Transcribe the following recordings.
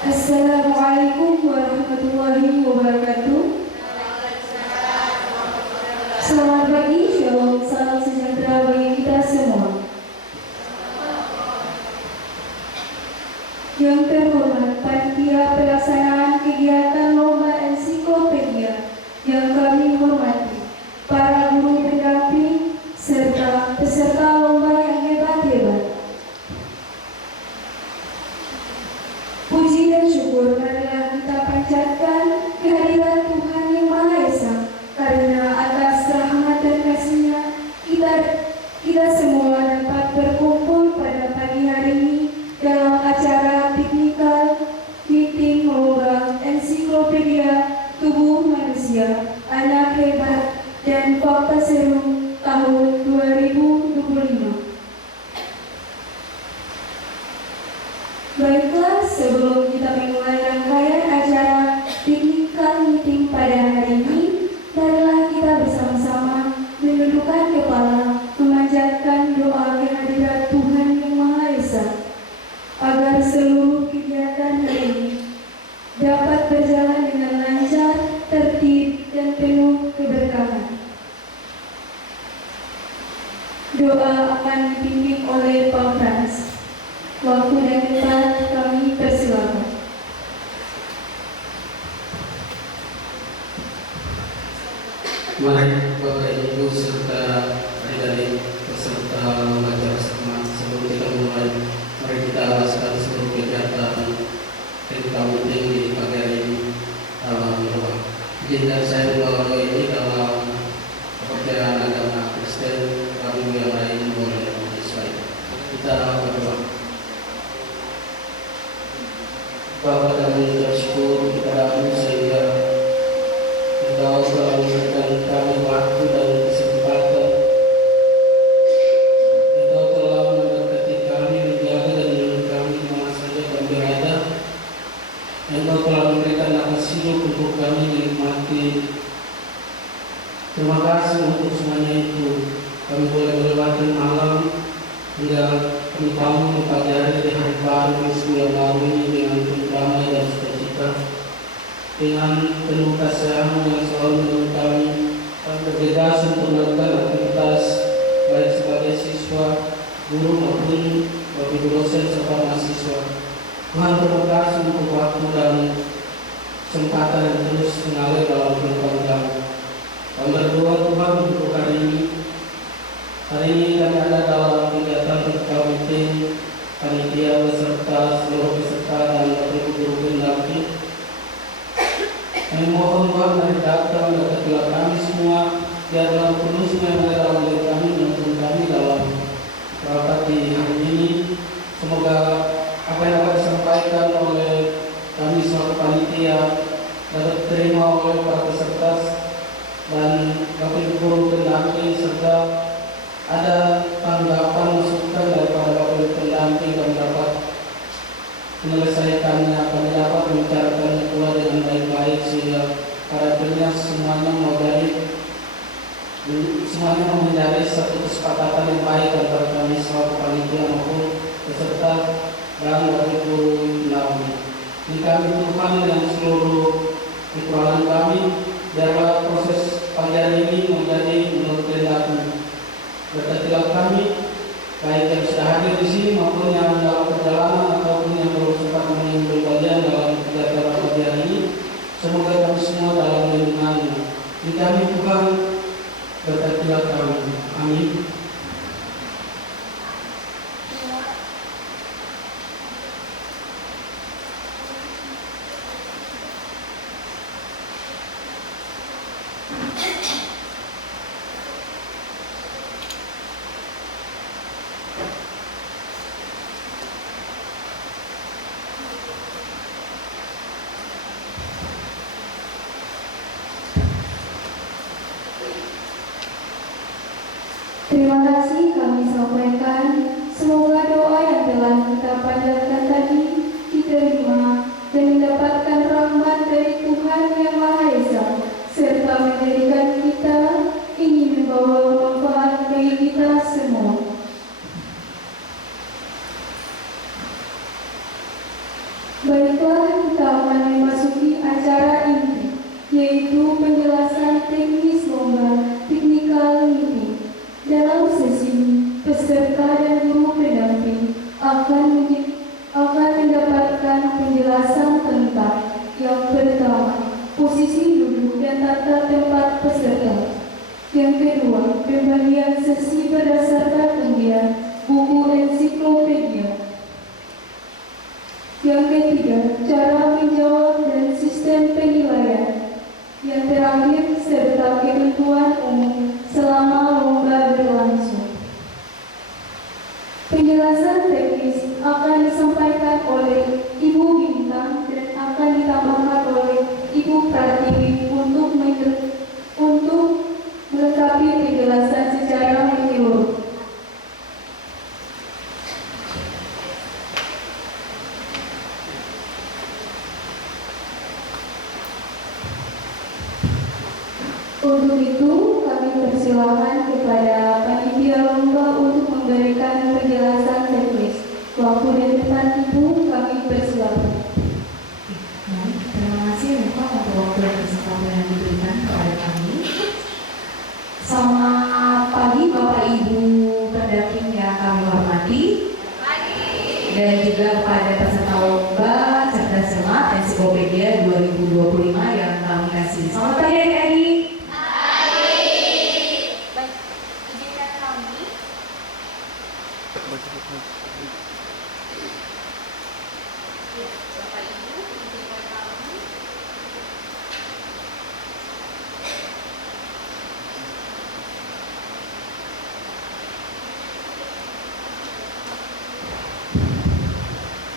Assalamualaikum warahmatullahi wabarakatuh. Selamat pagi, shalom, salam sejahtera bagi kita semua. Yang terhormat panitia pelaksanaan kegiatan lomba ensiklopedia yang kami hormati, para guru pendamping serta peserta lomba yang hebat-hebat. Puji dan syukur marilah kita panjatkan kehadiran Tuhan Yang Maha Esa, karena atas rahmat dan kasih-Nya kita semua dapat berkumpul pada pagi hari ini dalam acara piknikal meeting lomba ensiklopedia tubuh manusia, anak hebat dan fakta seru tahun 2025. Baiklah, sebelum kita memulai rangkaian acara piknikal meeting pada hari ini, marilah kita bersama-sama menundukkan kepala, memanjatkan doa kehadirat Tuhan Yang Maha Esa, agar seluruh kegiatan hari ini dapat berjalan dengan lancar, tertib, dan penuh keberkahan. Doa akan dipimpin oleh Pak Frans. Waktu dan tempat kami persilakan. Mari Bapak Ibu serta adik-adik peserta belajar bersama, sebelum kita mulai, mari kita alaskan seluruh kegiatan ketika meeting di pagi hari ini dalam doa. Izinkan saya membawa doa ini dalam kepercayaan agama Kristen, kami yang lain boleh menyesuaikan. Kita berdoa. Bapa, kami bersyukur kepadamu sehingga Engkau telah memberikan kami waktu dan kesempatan. Engkau telah memberkati kami, menjaga dan menolong kami di mana saja kami berada. Engkau telah memberikan nafas hidup untuk kami menikmati. Terima kasih untuk semuanya itu. Kami boleh melewati malam hingga kami bangun di pagi hari di hari baru bulan baru ini dengan penuh damai dan sukacita, dengan penuh kasih-Mu yang selalu menolong kami. Kami berbebas untuk melakukan aktivitas baik sebagai siswa, guru maupun bagi dosen serta mahasiswa. Tuhan, terima kasih untuk waktu dan kesempatan yang terus mengalir dalam kehidupan kami. Kami berdoa Tuhan untuk hari ini. Hari ini kami ada dalam kegiatan vertikal meeting, panitia beserta seluruh peserta dan Bapak Ibu guru pendamping. Kami mohon Tuhan dari datang dekatilah kami semua, biarlah penuh semua yang ada dalam diri kami menuntun kami dalam rapat di hari ini. Semoga apa yang dapat disampaikan oleh kami selaku panitia dapat diterima oleh para peserta dan Bapak Ibu guru pendamping, serta ada tanggapan masukan daripada Bapak Ibu pendamping dan dapat menyelesaikannya, kami dapat membicarakannya pula dengan baik-baik sehingga harapannya semuanya menjadi satu kesepakatan yang baik antara kami selaku panitia maupun peserta dan Bapak Ibu pendamping. Ini kami Tuhan yang seluruh kekurangan kami, biarlah proses pagi hari ini menjadi menurut kehendak-Mu. Berkatilah kami, baik yang sudah hadir di sini maupun yang dalam perjalanan ataupun yang belum sempat mengambil bagian dalam kegiatan pagi hari ini. Semoga kami semua dalam lindungan-Mu. Di kami Tuhan, berkatilah kami. Amin. Terima kasih kami sampaikan. Semoga doa yang telah kita panjatkan tadi diterima dan mendapatkan rahmat dari Tuhan Yang Maha Esa, serta menjadikan kita ini membawa manfaat bagi kita semua. Baiklah, Yang pertama, posisi duduk dan tata tempat peserta. Yang kedua, pembagian sesi berdasarkan undian buku ensiklopedia. Yang ketiga, cara menjawab dan sistem penilaian. Yang terakhir, serta ketentuan umum selama lomba berlangsung. Penjelasan teknis akan disampaikan oleh Ibu Bintang dan akan ditambahkan oleh Ibu Pratiwi untuk melengkapi penjelasan secara menyeluruh. Untuk itu, kami persilakan kepada panitia lomba untuk memberikan penjelasan teknis. Waktu dan tempat Ibu kami persilakan. Baik, terima kasih Bapak untuk waktu dan kesempatan yang diberikan kepada kami. Selamat pagi Bapak Ibu pendamping yang kami hormati. Dan juga kepada peserta lomba Cerdas Cermat Ensiklopedia 2025 yang kami kasih. Selamat pagi adik-adik. Baik, izinkan kami Bapak Ibu, izinkan kami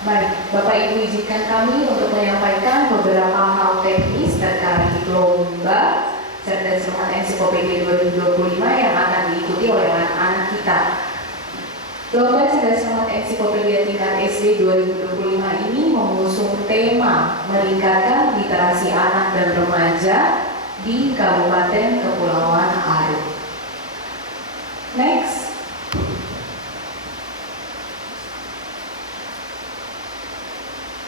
Baik, Bapak Ibu izinkan kami untuk menyampaikan beberapa hal teknis terkait lomba Cerdas Cermat Ensiklopedia 2025 yang akan diikuti oleh anak-anak kita. Lomba Cerdas Cermat Ensiklopedia tingkat SD 2025 ini mengusung tema meningkatkan literasi anak dan remaja di Kabupaten Kepulauan Ariau. Next.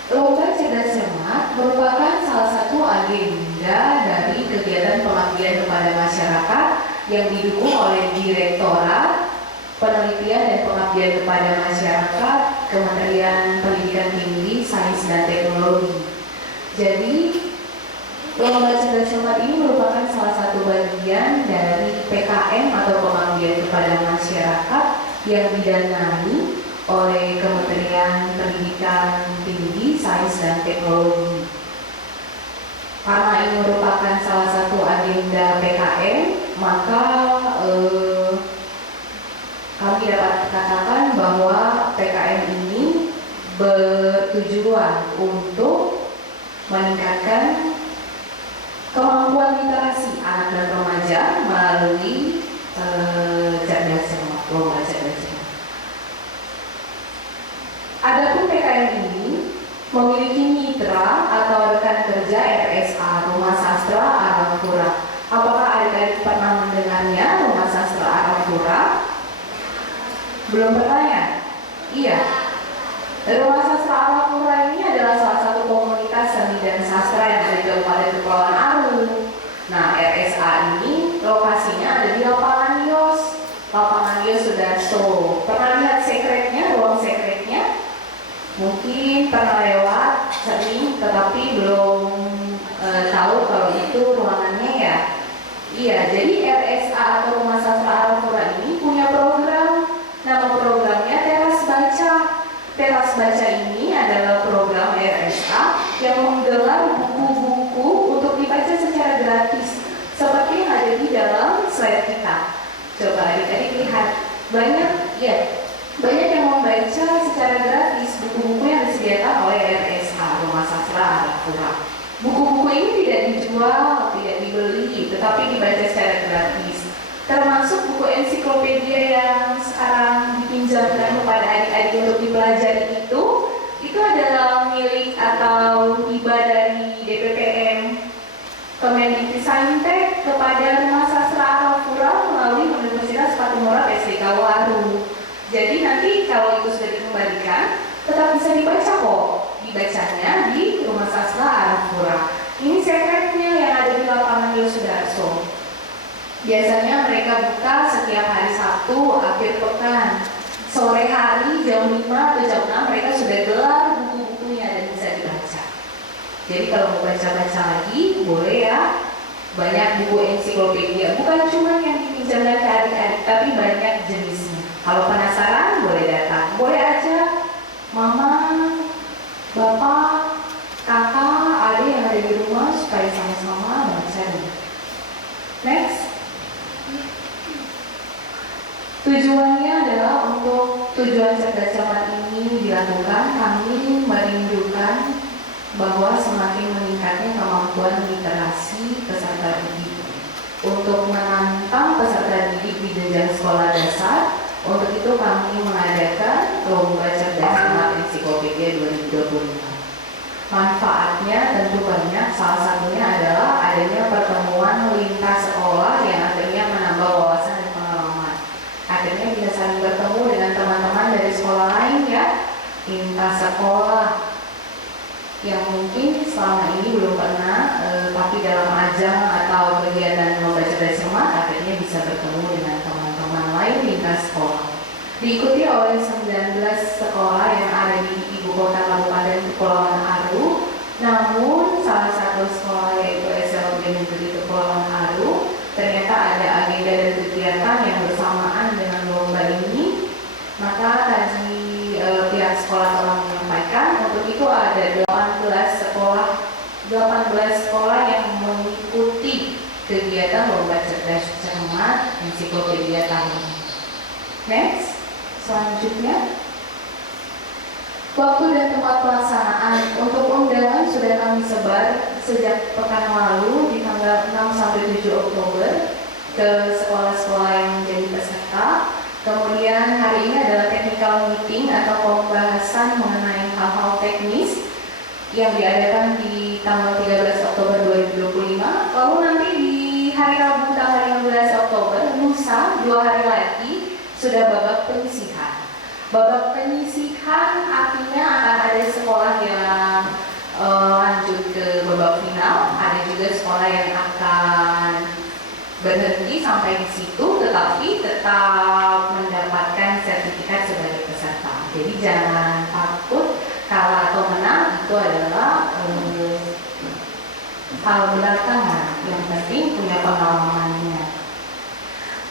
Lomba Cerdas Cermat merupakan salah satu agenda dari kegiatan pengabdian kepada masyarakat yang didukung oleh Direktorat Penelitian dan Pengabdian kepada Masyarakat Kementerian Pendidikan Tinggi, Sains dan Teknologi. Jadi, Lomba Cerdas Cermat ini merupakan salah satu bagian dari PKM atau pengabdian kepada masyarakat yang didanai oleh Kementerian Pendidikan Tinggi, Sains dan Teknologi. Karena ini merupakan salah satu agenda PKM, maka kami dapat katakan bahwa PKM ini bertujuan untuk meningkatkan kemampuan literasi anak dan remaja melalui Cerdas Cermat, lomba Cerdas Cermat. Adapun PKM ini memiliki mitra atau rekan kerja RSA, Rumah Sastra Arafura. Apakah adik-adik pernah mendengarnya, Rumah Sastra Arafura? Belum pernah ya? Iya. Rumah Sastra Arafura ini adalah salah satu komunitas seni dan sastra yang ada di Kabupaten Kepulauan Ariau. Nah, RSA ini lokasinya ada di Lapangan Yos Sudarso. Pernah lihat sekretnya, ruang sekretnya? Mungkin pernah lewat sering, tetapi belum tahu kalau itu ruangannya ya. Iya, jadi RSA atau Rumah Sastra Arafura ini punya program. Nama programnya Teras Baca. Teras Baca ini adalah program RSA yang menggelar buku-buku untuk dibaca secara gratis, seperti yang ada di dalam slide kita. Coba adik-adik lihat, banyak yang membaca secara gratis buku-buku yang disediakan oleh RSA, Rumah Sastra Arafura. Buku-buku ini tidak dijual, tidak dibeli, tetapi dibaca secara gratis. Termasuk buku ensiklopedia yang sekarang dipinjamkan kepada adik-adik untuk dipelajari itu adalah milik atau hibah dari DPPM Kemendikbudristek kepada Rumah Sastra Arafura melalui Universitas Patimura PSDK Waru. Jadi nanti kalau itu sudah dikembalikan, tetap bisa dibaca kok. Dibacanya di Rumah Sastra Arafura. Ini sekretnya yang ada di Lapangan Yos Sudarso. Biasanya mereka buka setiap hari Sabtu akhir pekan. Sore hari jam 5 atau jam 6 mereka sudah gelar buku-bukunya dan bisa dibaca. Jadi kalau mau baca-baca lagi, boleh ya. Banyak buku ensiklopedia, bukan cuma yang dipinjamkan ke adik-adik, tapi banyak jenisnya. Kalau penasaran, boleh datang. Boleh aja mama, bapak, kakak, adik yang ada di rumah supaya sama-sama baca. Next. Tujuannya adalah untuk tujuan cerdas cermat ini dilakukan, kami merindukan bahwa semakin meningkatnya kemampuan literasi peserta didik. Untuk menantang peserta didik di jenjang sekolah dasar, untuk itu kami mengadakan lomba cerdas cermat ensiklopedia 2025. Manfaatnya tentu banyak, salah satunya adalah adanya pertemuan lintas sekolah yang akhirnya menambah wawasan dan pengalaman. Akhirnya bisa saling bertemu dengan teman-teman dari sekolah lain ya, lintas sekolah yang mungkin selama ini belum pernah, tapi dalam ajang atau kegiatan lomba cerdas cermat akhirnya bisa bertemu dengan teman-teman lain lintas sekolah. Diikuti oleh 19 sekolah yang ada di ibu kota Kabupaten Kepulauan Aru. Namun salah satu sekolah yaitu SLB Negeri Kepulauan Aru ternyata ada agenda dan kegiatan yang bersamaan dengan lomba ini. Maka tadi pihak sekolah telah menyampaikan untuk itu ada 18 sekolah yang mengikuti kegiatan lomba cerdas cermat ensiklopedia tahun ini. Next. Selanjutnya, waktu dan tempat pelaksanaan untuk undangan sudah kami sebar sejak pekan lalu di tanggal 6 sampai 7 Oktober ke sekolah-sekolah yang menjadi peserta. Kemudian hari ini adalah technical meeting atau pembahasan mengenai hal-hal teknis yang diadakan di tanggal 13 Oktober 2025. Lalu nanti di hari Rabu tanggal 15 Oktober, lusa 2 hari lagi, sudah babak penyisihan. Babak penyisihan artinya akan ada sekolah yang lanjut ke babak final, ada juga sekolah yang akan berhenti sampai di situ, tetapi tetap mendapatkan sertifikat sebagai peserta. Jadi jangan takut kalah atau menang, itu adalah hal belakangan. Yang penting punya pengalamannya.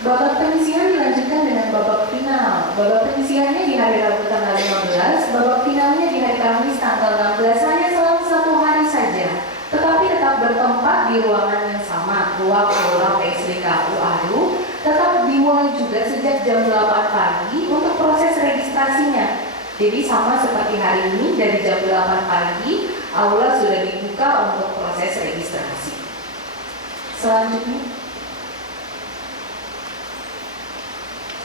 Babak penyisihan dilanjutkan dengan babak final. Babak penyisihannya di hari Rabu tanggal 15, babak finalnya di hari Kamis tanggal 16, hanya selang 1 hari saja. Tetapi tetap bertempat di ruangan yang sama, ruang aula PSDKU Aru, tetap dimulai juga sejak jam 8 pagi untuk proses registrasinya. Jadi sama seperti hari ini, dari jam 8 pagi, aula sudah dibuka untuk proses registrasi. Selanjutnya.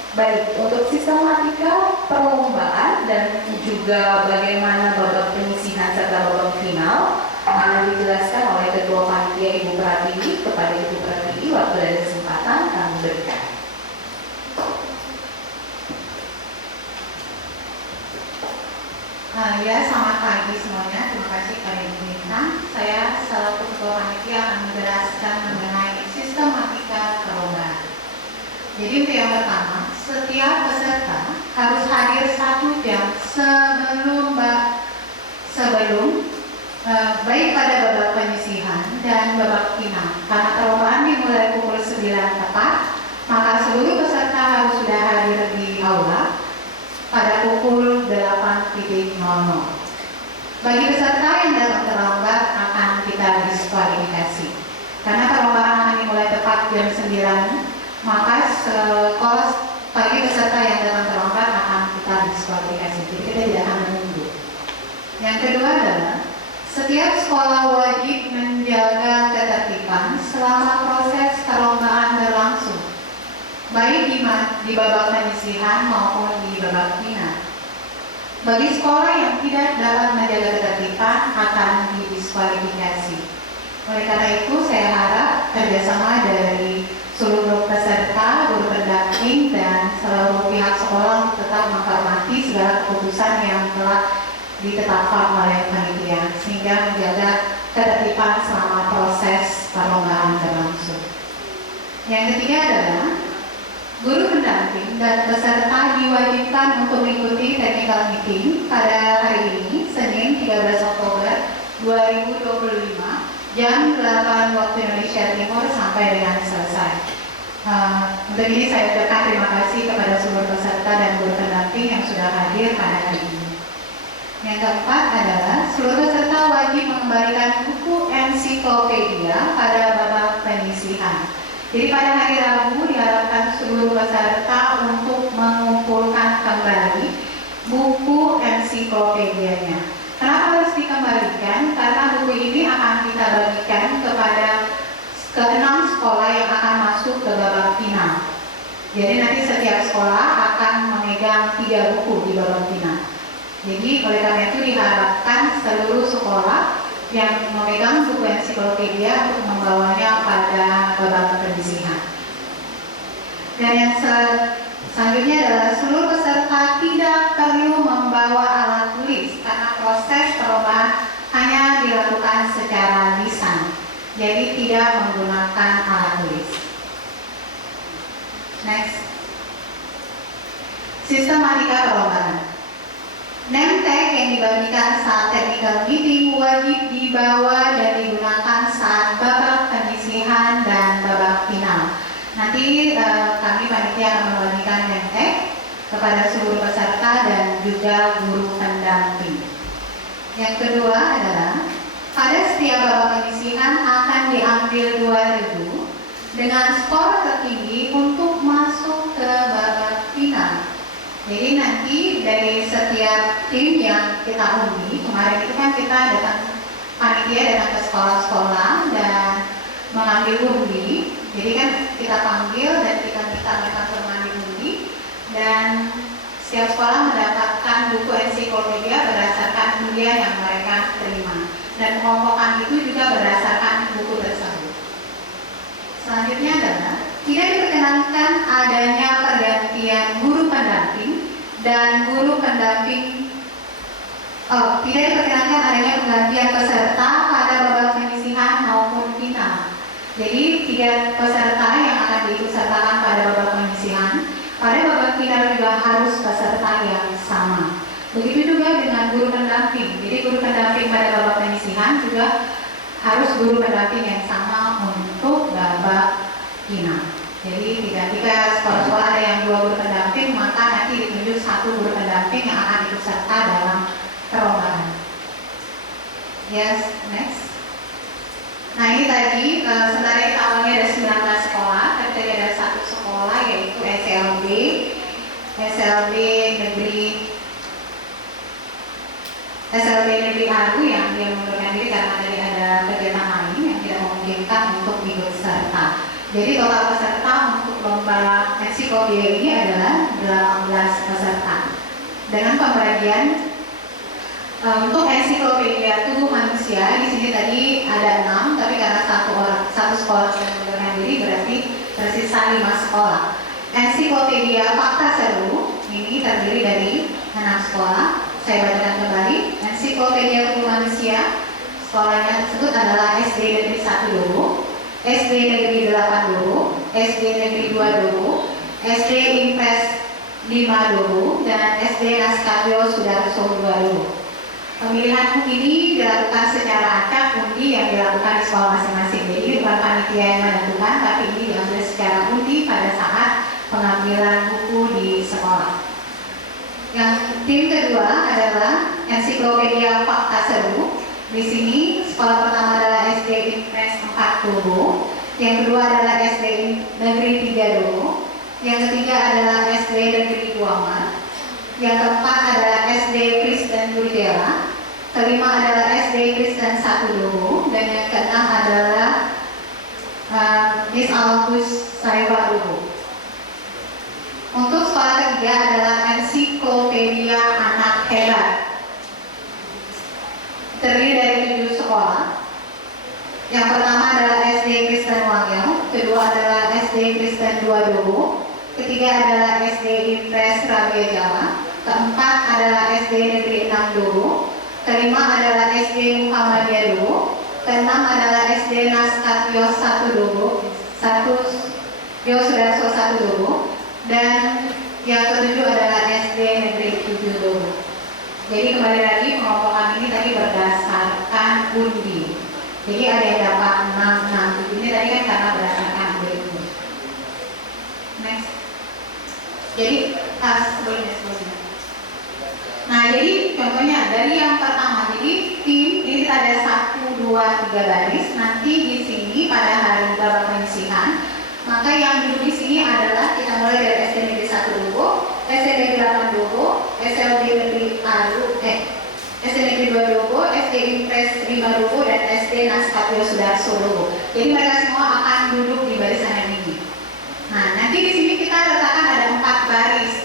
Baik, untuk sistematika perlombaan dan juga bagaimana babak penyisihan serta babak final akan dijelaskan oleh Ketua Panitia Ibu Pratiwi. Kepada Ibu Pratiwi, waktu dan kesempatan kami berikan. Ya, selamat pagi semuanya. Terima kasih kepada Ibu Nita. Saya selaku Ketua Panitia akan menjelaskan mengenai sistematika perlombaan. Jadi untuk yang pertama, setiap peserta harus hadir 1 jam sebelum baik pada babak penyisihan dan babak final. Karena perlombaan dimulai pukul 9 tepat, maka seluruh peserta harus sudah hadir di aula pada pukul 8.00. Bagi peserta yang datang terlambat akan kita diskualifikasi. Karena perlombaan akan dimulai tepat jam 9, maka bagi peserta yang datang terlambat akan kita diskualifikasi. Jadi kita tidak akan menunggu. Yang kedua adalah setiap sekolah wajib menjaga ketertiban selama proses perlombaan berlangsung, baik di babak penyisihan maupun di babak final. Bagi sekolah yang tidak dapat menjaga ketertiban akan didiskualifikasi. Oleh karena itu saya harap kerjasama dari seluruh peserta, guru pendamping, dan seluruh pihak sekolah tetap menghormati segala keputusan yang telah ditetapkan oleh panitia sehingga menjaga ketertiban selama proses perlombaan berlangsung. Yang ketiga adalah guru pendamping dan peserta diwajibkan untuk mengikuti technical meeting pada hari ini, Senin 13 Oktober 2025 jam 8 waktu Indonesia Timur sampai dengan selesai. Untuk ini saya ucapkan terima kasih kepada seluruh peserta dan guru pendamping yang sudah hadir pada hari ini. Yang keempat adalah seluruh peserta wajib mengembalikan buku ensiklopedia pada babak penyisihan. Jadi pada hari Rabu diharapkan seluruh peserta untuk mengumpulkan kembali buku ensiklopedianya. Kenapa harus dikembalikan? Karena buku ini akan kita bagikan kepada ke-6 sekolah yang akan masuk ke babak final. Jadi nanti setiap sekolah akan memegang 3 buku di babak final. Jadi oleh karena itu diharapkan seluruh sekolah yang memegang buku ensiklopedia untuk membawanya pada babak penyisihan. Dan yang selanjutnya adalah seluruh peserta tidak perlu membawa alat tulis karena proses perlombaan hanya dilakukan secara lisan. Jadi tidak menggunakan alat tulis. Next. Sistematika perlombaan. Name tag yang dibagikan saat technical meeting wajib dibawa dan digunakan saat babak penyisihan dan babak final. Nanti kami panitia akan membagikan name tag kepada seluruh peserta dan juga guru pendamping. Yang kedua adalah pada setiap babak penyisihan akan diambil 2 regu dengan skor tertinggi untuk masuk ke babak final. Jadi nanti dari setiap tim yang kita undi, kemarin itu kan kita panitia datang ke sekolah-sekolah dan mengambil undi. Jadi kan kita panggil dan kita minta mereka mengambil undi dan setiap sekolah mendapatkan buku ensiklopedia berdasarkan undian yang mereka terima. Dan pengelompokan itu juga berdasarkan buku tersebut. Selanjutnya adalah tidak diperkenankan adanya pergantian guru pendamping dan guru pendamping. Tidak diperkenankan adanya pergantian peserta pada babak penyisihan maupun final. Jadi 3 peserta yang akan diikutsertakan pada babak penyisihan, pada babak final juga harus peserta yang sama. Begitu juga dengan guru pendamping. Jadi guru pendamping pada babak penyisihan juga harus guru pendamping yang sama untuk babak final. Jadi tidak jika sekolah-sekolah ada yang 2 guru pendamping, maka nanti ditunjuk 1 guru pendamping yang akan ikut serta dalam perlombaan. Yes, next. Nah ini tadi sebenarnya awalnya ada 19 sekolah, tapi tadi ada 1 sekolah yaitu SLB Negeri Aru yang dia mengundurkan diri karena tadi ada kegiatan lain yang tidak memungkinkan untuk ikut serta. Jadi total peserta untuk lomba ensiklopedia ini adalah 18 peserta. Dengan pembagian untuk ensiklopedia tubuh manusia di sini tadi ada 6, tapi karena satu sekolah yang mengundurkan diri berarti tersisa 5 sekolah. Ensiklopedia fakta seru ini terdiri dari 6 sekolah. Saya bacakan kembali. Ensiklopedia tubuh manusia sekolahnya tersebut adalah SD Negeri 1 Dobo, SD Negeri 8 Dobo, SD Negeri 2 Dobo, SD Impres 5 Dobo, dan SD Naskabio Sudarso 2 Dobo. Pemilihan ini dilakukan secara acak undi yang dilakukan di sekolah masing-masing. Jadi bukan panitia yang menentukan, tapi ini diambil secara undi pada saat pengambilan buku di sekolah. Yang tim kedua adalah ensiklopedia fakta seru. Di sini sekolah pertama adalah SD Impres 4 Dobo, yang kedua adalah SD Negeri 3 Dobo, yang ketiga adalah SD Negeri 2 Mar, yang keempat adalah SD Kristen Burjela, kelima adalah SD Kristen 1 Dobo, dan yang keenam adalah Miss Albus Saiba Dobo. Untuk sekolah ketiga adalah ensiklopedia anak hebat. Terdiri dari 7 sekolah. Yang pertama adalah SD Kristen Wangel, kedua adalah SD Kristen 2 Dobo, ketiga adalah SD Impres Rabia Jawa, keempat adalah SD Negeri 6 Dobo, kelima adalah SD Muhammadiyah Dobo, keenam adalah SD Naskah Yos 1 Dobo, 1 Yos Sudarso 1 Dobo, dan yang ketujuh adalah SD Negeri 7 Dobo. Jadi kembali lagi pengelompokan ini tadi berdasarkan Jadi ada yang dapat 6, 6, 7. Ini tadi kan karena berdasarkan algoritma. Next. Jadi sebelumnya. Nah, jadi contohnya dari yang pertama, jadi tim ini kita ada 1, 2, 3 baris. Nanti di sini pada hari babak penyisihan, maka yang duduk di sini adalah kita mulai dari SD Negeri 1 Dogo, SD Negeri 8 Dogo, SLB Negeri SD Negeri 2 Dogo, SD Impres 5 Dogo, dan SD Naskah Sudarso Dogo. Jadi mereka semua akan duduk di barisan ini. Nah, nanti di sini kita letakkan ada 4 baris.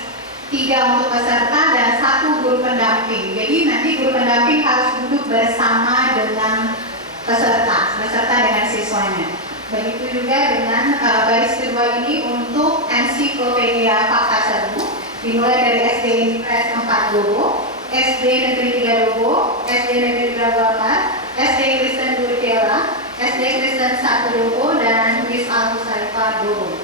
3 untuk peserta dan 1 guru pendamping. Jadi nanti guru pendamping harus duduk bersama dengan peserta dengan siswanya. Begitu juga dengan baris kedua ini untuk ensiklopedia fakta serbu, dimulai dari SD Impres 4 Dogo, SD Negeri 3 Dogo, SD Negeri Dragomar, SD Kristen Durkela, SD Kristen 1 Dogo, dan Miss Alfu Sarifah Dogo.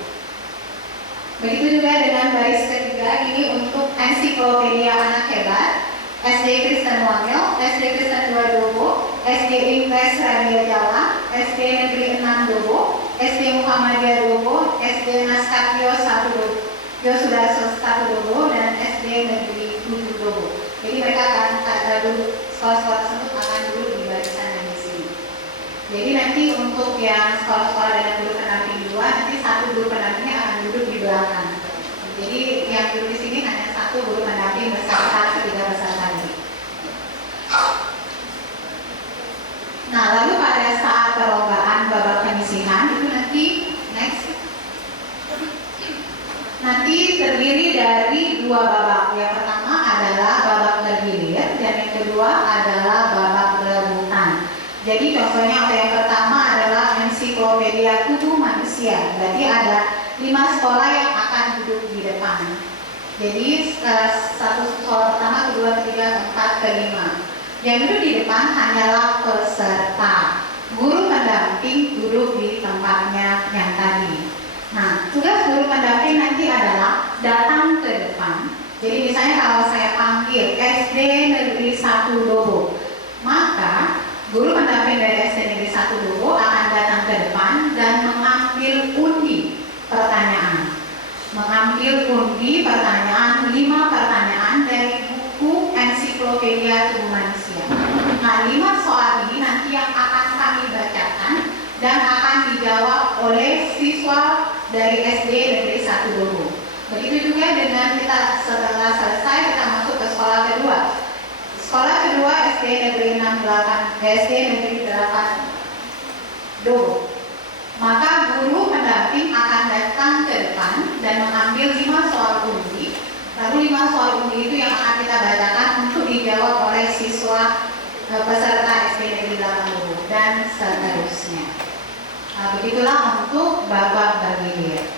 Begitu juga dengan baris ketiga ini untuk ensiklopedia anak hebat, SD Kristen Wangel, SD Kristen 2 Dogo, SD Impres Radio Jawa, SD Negeri 6 Dogo, SD Muhammadiyah Dogo, SD Naskah 1 Dogo, Sudarso 1 Dogo, dan SD Negeri 7 Dogo. Jadi mereka akan duduk, sekolah-sekolah tersebut akan duduk di barisan yang di sini. Jadi nanti untuk yang sekolah-sekolah dengan guru pendamping dua, nanti 1 guru pendampingnya akan duduk di belakang. Jadi yang duduk di sini hanya 1 guru pendamping beserta 3 peserta ini. Nah, lalu pada saat perlombaan babak penyisihan itu nanti terdiri dari 2 babak. Yang pertama adalah babak bergilir dan yang kedua adalah babak rebutan. Jadi contohnya yang pertama adalah ensiklopedia tubuh manusia. Berarti ada 5 sekolah yang akan duduk di depan. Jadi 1 sekolah pertama, kedua, ketiga, keempat, kelima. Yang duduk di depan hanyalah peserta. Guru pendamping duduk di tempatnya yang tadi. Nah, tugas guru pendamping nanti adalah datang ke depan. Jadi misalnya kalau saya panggil SD Negeri 1 Dogo, maka guru pendamping dari SD Negeri 1 Dogo akan datang ke depan dan mengambil undi pertanyaan. Mengambil undi pertanyaan, 5 pertanyaan dari buku ensiklopedia tubuh manusia. Nah, 5 soal ini nanti yang akan kami bacakan dan akan dijawab oleh siswa dari SD Negeri 1 Dogo. Begitu juga dengan kita setelah selesai kita masuk ke sekolah kedua. Sekolah kedua SD Negeri 8 Dogo. Maka guru pendamping akan datang ke depan dan mengambil 5 soal undi. Lalu 5 soal undi itu yang akan kita bacakan untuk dijawab oleh siswa peserta SD Negeri 8 Dogo dan seterusnya. Nah, begitulah untuk babak bergilir.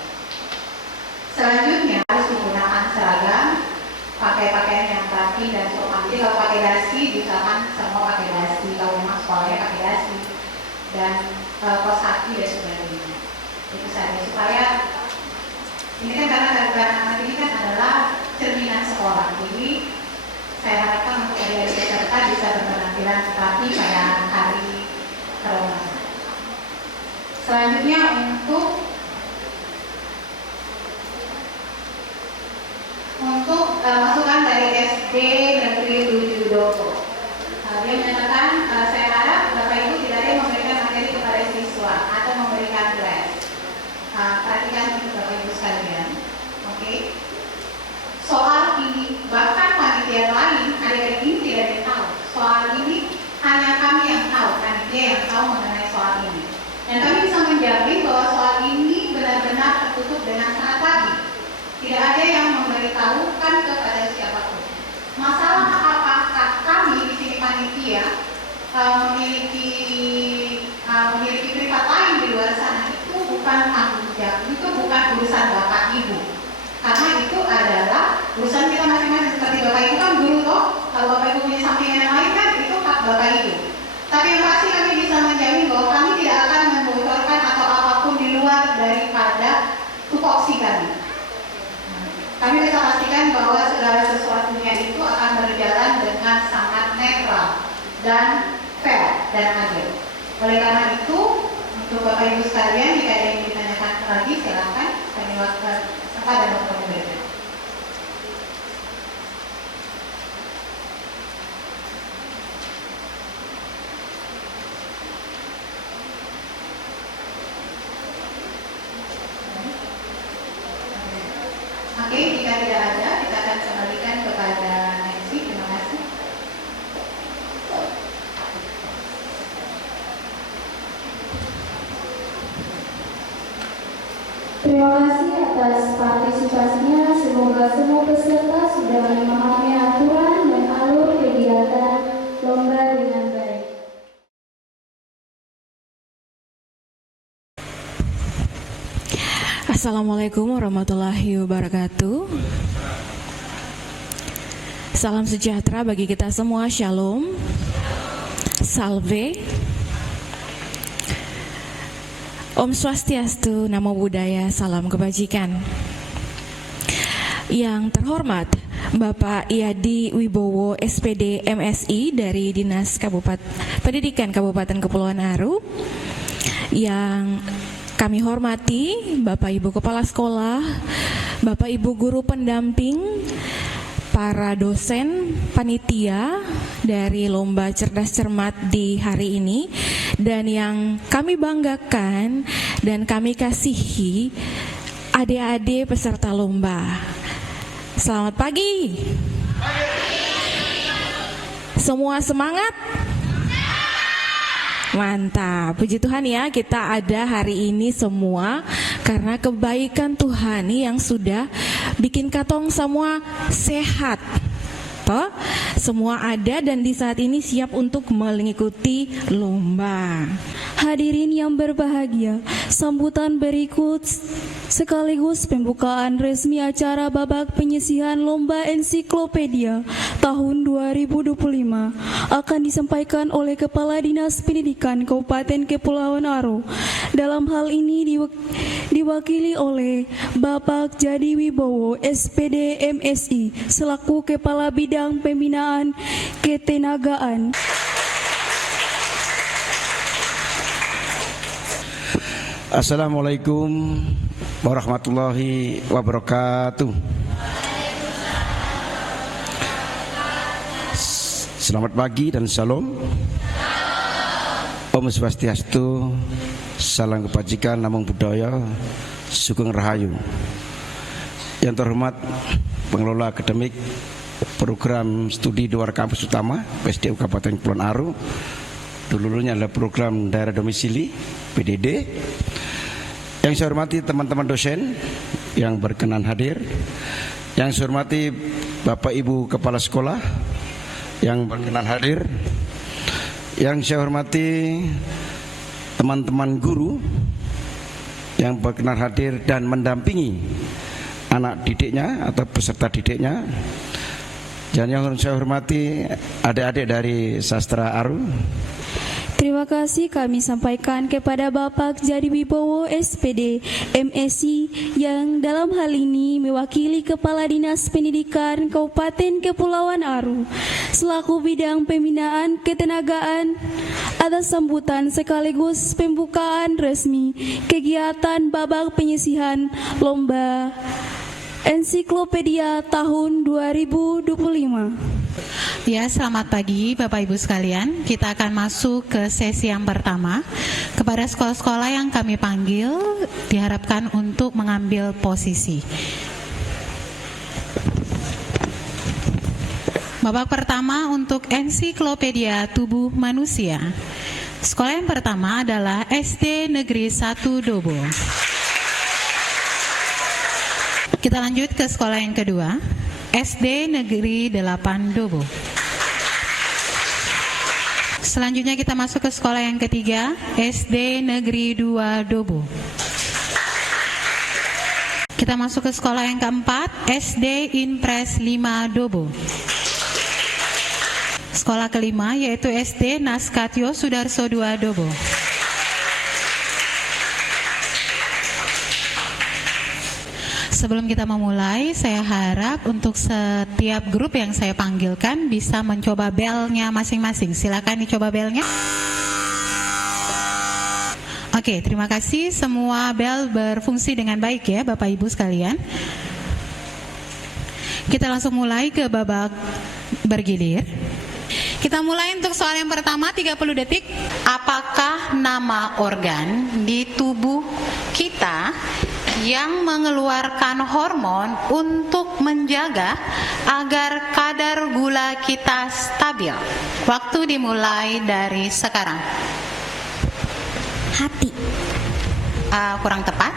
Selanjutnya harus menggunakan seragam, pakai pakaian yang rapi dan sopan. Jadi kalau pakai dasi, misalkan semua pakai dasi. Kalau memang sekolahnya pakai dasi dan kaos kaki dan sebagainya. Itu saja supaya ini kan karena anak ini kan adalah cerminan sekolah. Jadi saya harapkan untuk adik-adik peserta bisa berpenampilan rapi pada hari perlombaan. Selanjutnya untuk masukan dari SD Negeri 7 Dogo. Dia menyatakan, saya harap Bapak Ibu tidak ada yang memberikan materi kepada siswa atau memberikan les. Perhatikan untuk Bapak Ibu sekalian. Oke. Soal ini bahkan panitia lain adik-adik ini tidak ada yang tahu. Soal ini hanya kami yang tahu, panitia yang tahu mengenai soal ini. Dan kami bisa menjamin bahwa soal ini benar-benar tertutup dengan sangat rapi. Tidak ada yang memberitahukan kepada siapapun. Masalah apakah kami di sini panitia memiliki privat lain di luar sana, itu bukan tanggung jawab, itu bukan urusan Bapak Ibu. Karena itu adalah urusan kita masing-masing. Seperti Bapak Ibu kan guru toh, kalau Bapak Ibu punya sampingan yang lain kan itu hak Bapak Ibu. Tapi yang pasti kami bisa menjamin bahwa kami tidak akan membocorkan atau apapun di luar daripada tupoksi kami. Kami bisa pastikan bahwa segala sesuatunya itu akan berjalan dengan sangat netral dan fair dan adil. Oleh karena itu, untuk Bapak Ibu sekalian, jika ada yang ditanyakan lagi, silakan kami waktu tempat dan waktu yang berbeda. Oke, jika tidak ada, kita akan kembalikan kepada Nancy. Terima kasih. Terima kasih atas partisipasinya. Semoga semua peserta sudah memahami aturan dan alur kegiatan lomba dengan baik. Assalamualaikum warahmatullahi wabarakatuh. Salam sejahtera bagi kita semua. Shalom, salve, Om Swastiastu, Namo Buddhaya, salam kebajikan. Yang terhormat Bapak Iyadi Wibowo SPD MSI dari Dinas Pendidikan Kabupaten Kepulauan Aru, yang kami hormati Bapak Ibu Kepala Sekolah, Bapak Ibu Guru Pendamping, para dosen panitia dari Lomba Cerdas Cermat di hari ini, dan yang kami banggakan dan kami kasihi adik-adik peserta lomba. Selamat pagi. Semua semangat? Mantap, puji Tuhan ya, kita ada hari ini semua karena kebaikan Tuhan yang sudah bikin katong semua sehat. Toh, semua ada dan di saat ini siap untuk mengikuti lomba. Hadirin yang berbahagia, sambutan berikut sekaligus pembukaan resmi acara babak penyisihan Lomba Ensiklopedia tahun 2025 akan disampaikan oleh Kepala Dinas Pendidikan Kabupaten Kepulauan Aru. Dalam hal ini diwakili oleh Bapak Jadi Wibowo SPD MSI selaku Kepala Bidang Pembinaan Ketenagaan. Assalamualaikum warahmatullahi wabarakatuh. Selamat pagi dan salam. Om Swastiastu, salam kebajikan, Namo Buddhaya, Sugeng Rahayu. Yang terhormat Pengelola Akademik Program Studi di Luar Kampus Utama PSDU Kabupaten Kepulauan Aru, dulunya adalah program daerah domisili PDD. Yang saya hormati teman-teman dosen yang berkenan hadir, yang saya hormati Bapak Ibu Kepala Sekolah yang berkenan hadir, yang saya hormati teman-teman guru yang berkenan hadir dan mendampingi anak didiknya atau peserta didiknya, dan yang saya hormati adik-adik dari Sastra Aru. Terima kasih kami sampaikan kepada Bapak Jadi Wibowo SPD MSI yang dalam hal ini mewakili Kepala Dinas Pendidikan Kabupaten Kepulauan Aru selaku bidang pembinaan ketenagaan atas sambutan sekaligus pembukaan resmi kegiatan babak penyisihan Lomba Ensiklopedia tahun 2025. Ya, selamat pagi Bapak Ibu sekalian. Kita akan masuk ke sesi yang pertama. Kepada sekolah-sekolah yang kami panggil, diharapkan untuk mengambil posisi. Babak pertama untuk Ensiklopedia Tubuh Manusia. Sekolah yang pertama adalah SD Negeri 1 Dobo. Kita lanjut ke sekolah yang kedua, SD Negeri 8 Dobo. Selanjutnya kita masuk ke sekolah yang ketiga, SD Negeri 2 Dobo. Kita masuk ke sekolah yang keempat, SD Impres 5 Dobo. Sekolah kelima yaitu SD Naskatyo Sudarso 2 Dobo. Sebelum kita memulai, saya harap untuk setiap grup yang saya panggilkan bisa mencoba belnya masing-masing. Silakan dicoba belnya. Oke, terima kasih. Semua bel berfungsi dengan baik ya Bapak Ibu sekalian. Kita langsung mulai ke babak bergilir. Kita mulai untuk soal yang pertama, 30 detik. Apakah nama organ di tubuh kita yang mengeluarkan hormon untuk menjaga agar kadar gula kita stabil? Waktu dimulai dari sekarang. Hati. Kurang tepat.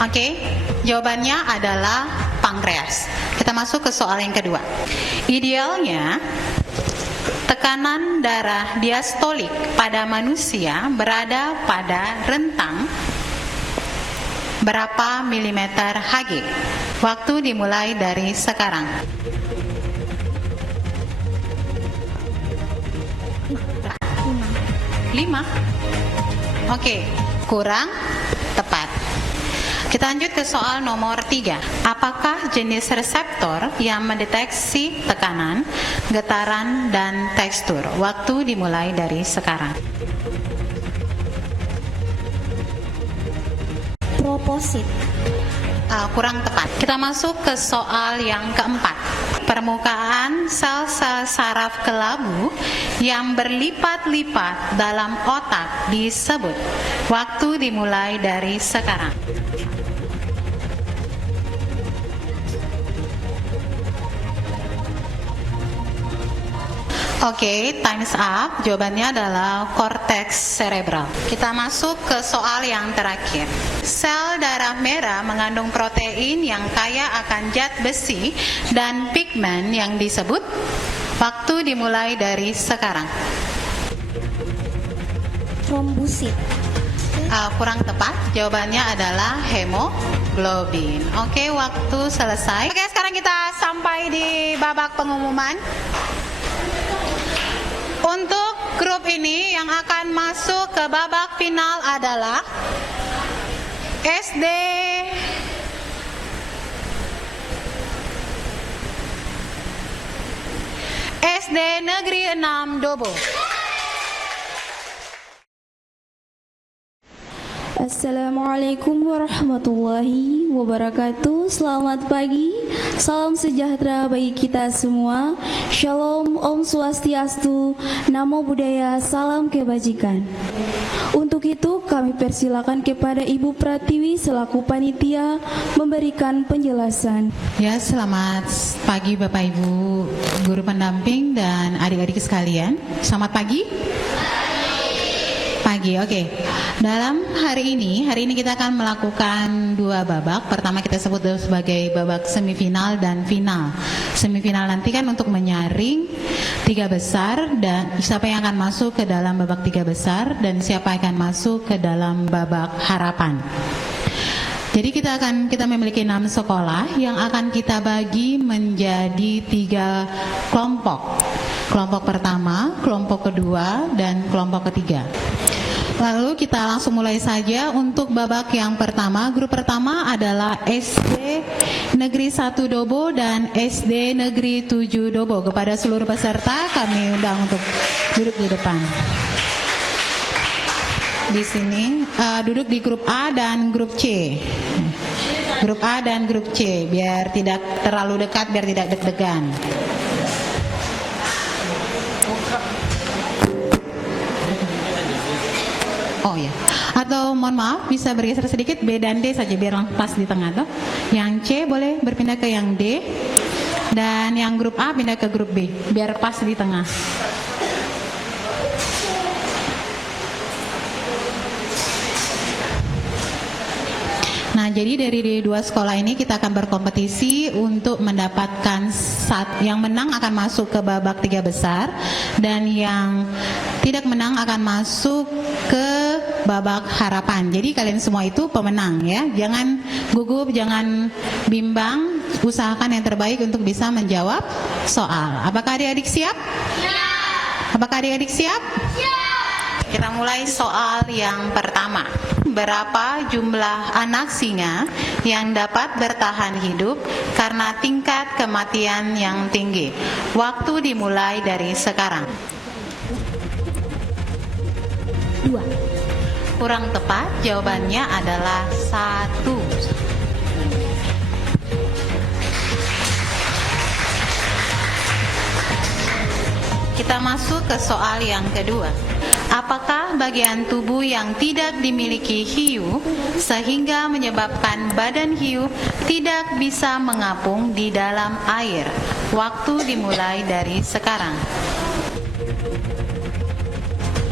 Oke, jawabannya adalah pankreas. Kita masuk ke soal yang kedua. Idealnya tekanan darah diastolik pada manusia berada pada rentang berapa milimeter Hg? Waktu dimulai dari sekarang. 5. Oke, kurang tepat. Kita lanjut ke soal nomor 3. Apakah jenis reseptor yang mendeteksi tekanan, getaran, dan tekstur? Waktu dimulai dari sekarang. Proposit. Kurang tepat. Kita masuk ke soal yang keempat. Permukaan sel-sel saraf kelabu yang berlipat-lipat dalam otak disebut. Waktu dimulai dari sekarang. Oke, time's up. Jawabannya adalah korteks cerebral. Kita masuk ke soal yang terakhir. Sel darah merah mengandung protein yang kaya akan zat besi dan pigmen yang disebut. Waktu dimulai dari sekarang. Trombosit. Kurang tepat. Jawabannya adalah hemoglobin. Oke, waktu selesai. Oke, sekarang kita sampai di babak pengumuman. Untuk grup ini yang akan masuk ke babak final adalah SD Negeri 6 Dobo. Assalamualaikum warahmatullahi wabarakatuh. Selamat pagi, salam sejahtera bagi kita semua. Shalom, Om Swastiastu, Namo Buddhaya, salam kebajikan. Untuk itu kami persilakan kepada Ibu Pratiwi selaku panitia memberikan penjelasan. Ya, selamat pagi Bapak Ibu guru pendamping dan adik-adik sekalian. Selamat pagi. Pagi, oke. Dalam hari ini kita akan melakukan 2 babak. Pertama kita sebut sebagai babak semifinal dan final. Semifinal nanti kan untuk menyaring 3 besar dan siapa yang akan masuk ke dalam babak 3 besar dan siapa yang akan masuk ke dalam babak harapan. Jadi kita memiliki 6 sekolah yang akan kita bagi menjadi 3 kelompok. Kelompok pertama, kelompok kedua, dan kelompok ketiga. Lalu kita langsung mulai saja untuk babak yang pertama. Grup pertama adalah SD Negeri 1 Dobo dan SD Negeri 7 Dobo. Kepada seluruh peserta kami undang untuk duduk di depan. Di sini duduk di grup A dan grup C. Grup A dan grup C biar tidak terlalu dekat, biar tidak deg-degan. Oh ya, atau mohon maaf bisa bergeser sedikit B dan D saja biar pas di tengah tuh. Yang C boleh berpindah ke yang D dan yang grup A pindah ke grup B biar pas di tengah. Nah, jadi dari 2 sekolah ini kita akan berkompetisi untuk mendapatkan yang menang akan masuk ke babak 3 besar dan yang tidak menang akan masuk ke babak harapan. Jadi kalian semua itu pemenang ya. Jangan gugup, jangan bimbang, usahakan yang terbaik untuk bisa menjawab soal. Apakah adik-adik siap? Ya. Apakah adik-adik siap? Ya. Kita mulai soal yang pertama. Berapa jumlah anak singa yang dapat bertahan hidup karena tingkat kematian yang tinggi? Waktu dimulai dari sekarang. 2. kurang tepat. Jawabannya adalah 1. Kita masuk ke soal yang kedua. Apakah bagian tubuh yang tidak dimiliki hiu sehingga menyebabkan badan hiu tidak bisa mengapung di dalam air? Waktu dimulai dari sekarang.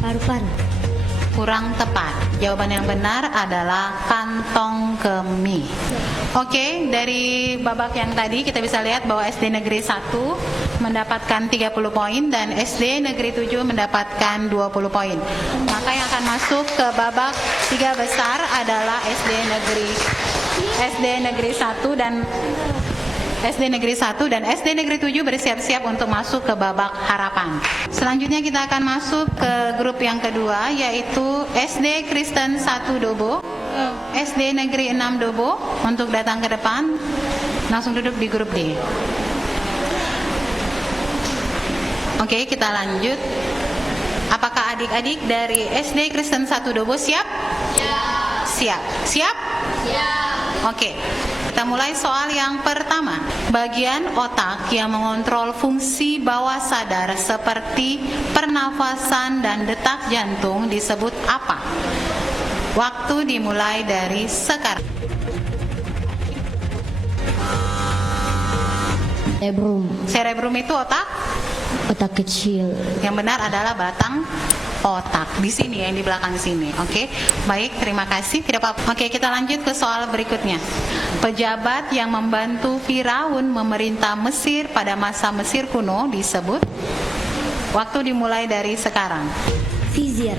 Paru-paru. Kurang tepat. Jawaban yang benar adalah kantong kemih. Oke, dari babak yang tadi kita bisa lihat bahwa SD Negeri 1 mendapatkan 30 poin dan SD Negeri 7 mendapatkan 20 poin. Maka yang akan masuk ke babak 3 besar adalah SD Negeri 1 dan SD Negeri 1 dan SD Negeri 7 bersiap-siap untuk masuk ke babak harapan. Selanjutnya kita akan masuk ke grup yang kedua, yaitu SD Kristen 1 Dobo, SD Negeri 6 Dobo. Untuk datang ke depan, langsung duduk di grup D. Oke, kita lanjut. Apakah adik-adik dari SD Kristen 1 Dobo siap? Ya. Siap. Siap? Ya. Oke. Kita mulai soal yang pertama. Bagian otak yang mengontrol fungsi bawah sadar seperti pernafasan dan detak jantung disebut apa? Waktu dimulai dari sekarang. Cerebrum itu otak? Otak kecil. Yang benar adalah batang otak. Di sini, yang di belakang sini. Oke, baik, terima kasih. Tidak apa-apa. Oke, kita lanjut ke soal berikutnya. Pejabat yang membantu Firaun memerintah Mesir pada masa Mesir kuno disebut. Waktu dimulai dari sekarang. Vizir.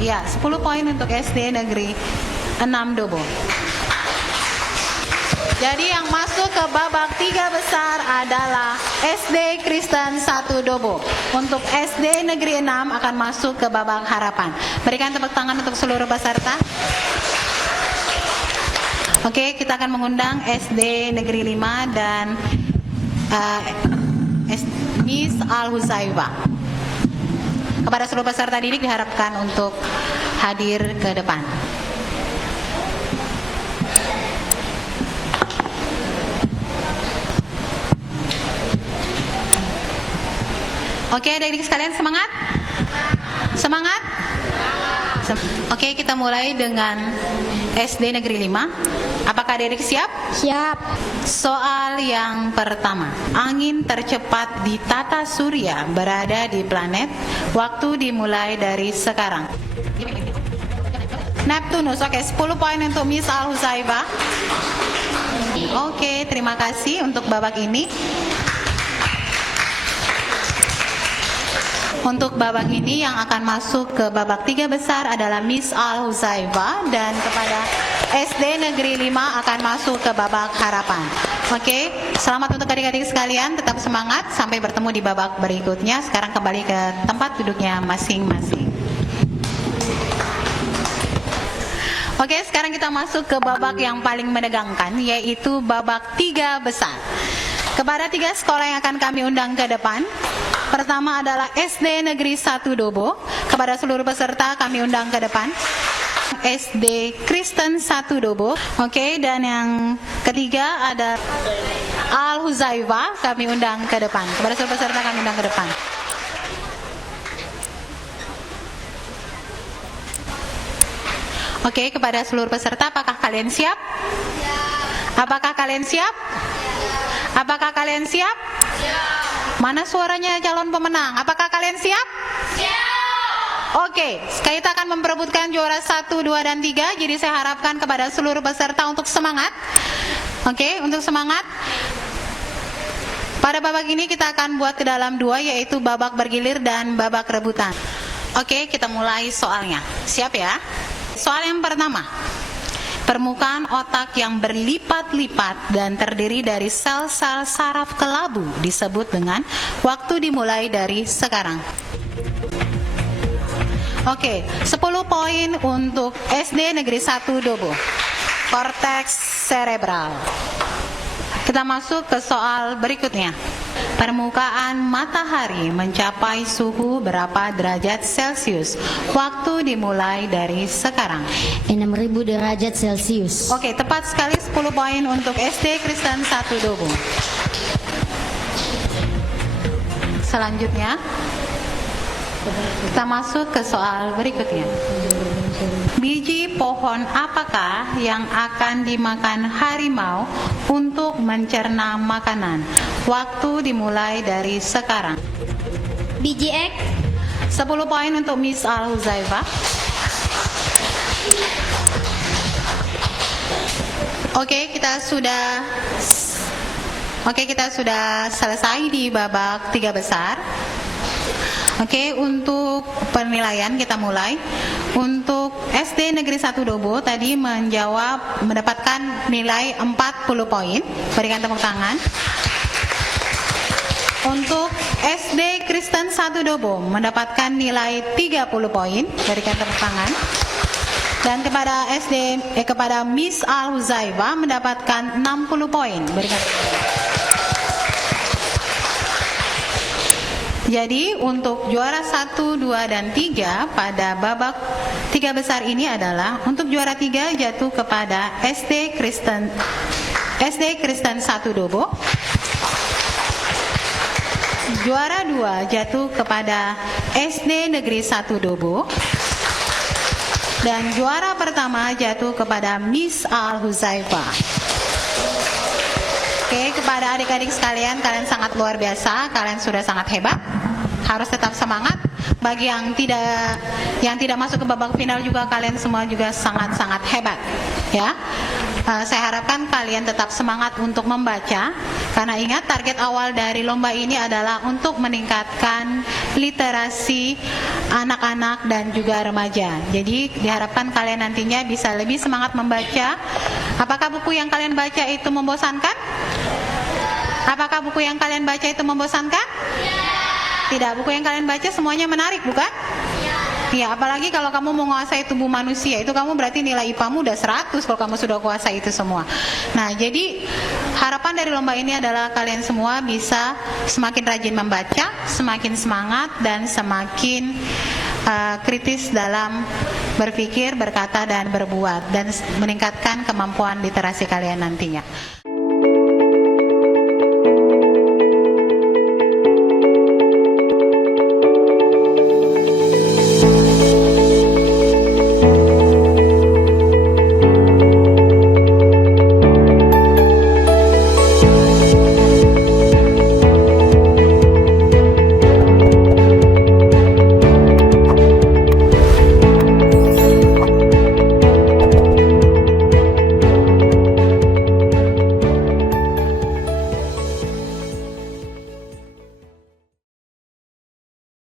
Ya, 10 poin untuk SD Negeri 6 Dobo. Jadi yang masuk ke babak 3 besar adalah SD Kristen 1 Dobo. Untuk SD Negeri 6 akan masuk ke babak harapan. Berikan tepuk tangan untuk seluruh peserta. Oke, kita akan mengundang SD Negeri 5 dan Miss Al-Huzaifa. Kepada seluruh peserta didik diharapkan untuk hadir ke depan. Oke, adik-adik sekalian, semangat? Semangat? Oke, kita mulai dengan SD Negeri 5. Apakah adik-adik siap? Siap. Soal yang pertama. Angin tercepat di tata surya berada di planet. Waktu dimulai dari sekarang. Neptunus. Oke, 10 poin untuk Miss Al-Huzaifa. Oke, terima kasih untuk babak ini. Untuk babak ini yang akan masuk ke babak 3 besar adalah Miss Al-Huzaifa dan kepada SD Negeri 5 akan masuk ke babak harapan. Oke, selamat untuk adik-adik sekalian, tetap semangat sampai bertemu di babak berikutnya. Sekarang kembali ke tempat duduknya masing-masing. Oke, sekarang kita masuk ke babak yang paling menegangkan, yaitu babak 3 besar. Kepada 3 sekolah yang akan kami undang ke depan. Pertama adalah SD Negeri 1 Dobo. Kepada seluruh peserta kami undang ke depan. SD Kristen 1 Dobo. Oke, dan yang ketiga ada Al-Huzaifa, kami undang ke depan. Kepada seluruh peserta kami undang ke depan. Oke, kepada seluruh peserta, apakah kalian siap? Apakah kalian siap? Apakah kalian siap? Mana suaranya calon pemenang? Apakah kalian siap? Siap. Oke, kita akan memperebutkan juara 1, 2, dan 3. Jadi saya harapkan kepada seluruh peserta untuk semangat. Oke, untuk semangat. Pada babak ini kita akan buat ke dalam 2, yaitu babak bergilir dan babak rebutan. Oke, kita mulai soalnya. Siap ya? Soal yang pertama. Permukaan otak yang berlipat-lipat dan terdiri dari sel-sel saraf kelabu disebut dengan waktu dimulai dari sekarang. Oke, 10 poin untuk SD Negeri 1 Dobo. Korteks cerebral. Kita masuk ke soal berikutnya. Permukaan matahari mencapai suhu berapa derajat Celcius? Waktu dimulai dari sekarang. 6.000 derajat Celcius. Oke, tepat sekali 10 poin untuk SD Kristen 1 Dobo. Selanjutnya, kita masuk ke soal berikutnya. Biji pohon apakah yang akan dimakan harimau untuk mencerna makanan? Waktu dimulai dari sekarang. Biji ek. 10 poin untuk Miss Al-Huzaifah. Oke, kita sudah selesai di babak 3 besar. Oke, untuk penilaian kita mulai. Untuk SD Negeri 1 Dobo tadi mendapatkan nilai 40 poin. Berikan tepuk tangan. Untuk SD Kristen 1 Dobo mendapatkan nilai 30 poin. Berikan tepuk tangan. Dan kepada Miss Al-Huzaifah mendapatkan 60 poin. Berikan tepuk tangan. Jadi untuk juara 1, 2, dan 3 pada babak 3 besar ini adalah untuk juara 3 jatuh kepada SD Kristen 1 Dobo. Juara 2 jatuh kepada SD Negeri 1 Dobo. Dan juara pertama jatuh kepada Miss Al-Huzaifah. Oke, kepada adik-adik sekalian, kalian sangat luar biasa, kalian sudah sangat hebat. Harus tetap semangat. Bagi yang tidak masuk ke babak final juga, kalian semua juga sangat-sangat hebat. Ya, saya harapkan kalian tetap semangat untuk membaca. Karena ingat, target awal dari lomba ini adalah untuk meningkatkan literasi anak-anak dan juga remaja. Jadi diharapkan kalian nantinya bisa lebih semangat membaca. Apakah buku yang kalian baca itu membosankan? Apakah buku yang kalian baca itu membosankan? Tidak, buku yang kalian baca semuanya menarik, bukan? Ya, apalagi kalau kamu menguasai tubuh manusia, itu kamu berarti nilai IPA-mu udah 100 kalau kamu sudah kuasai itu semua. Nah, jadi harapan dari lomba ini adalah kalian semua bisa semakin rajin membaca, semakin semangat, dan semakin kritis dalam berpikir, berkata, dan berbuat, dan meningkatkan kemampuan literasi kalian nantinya.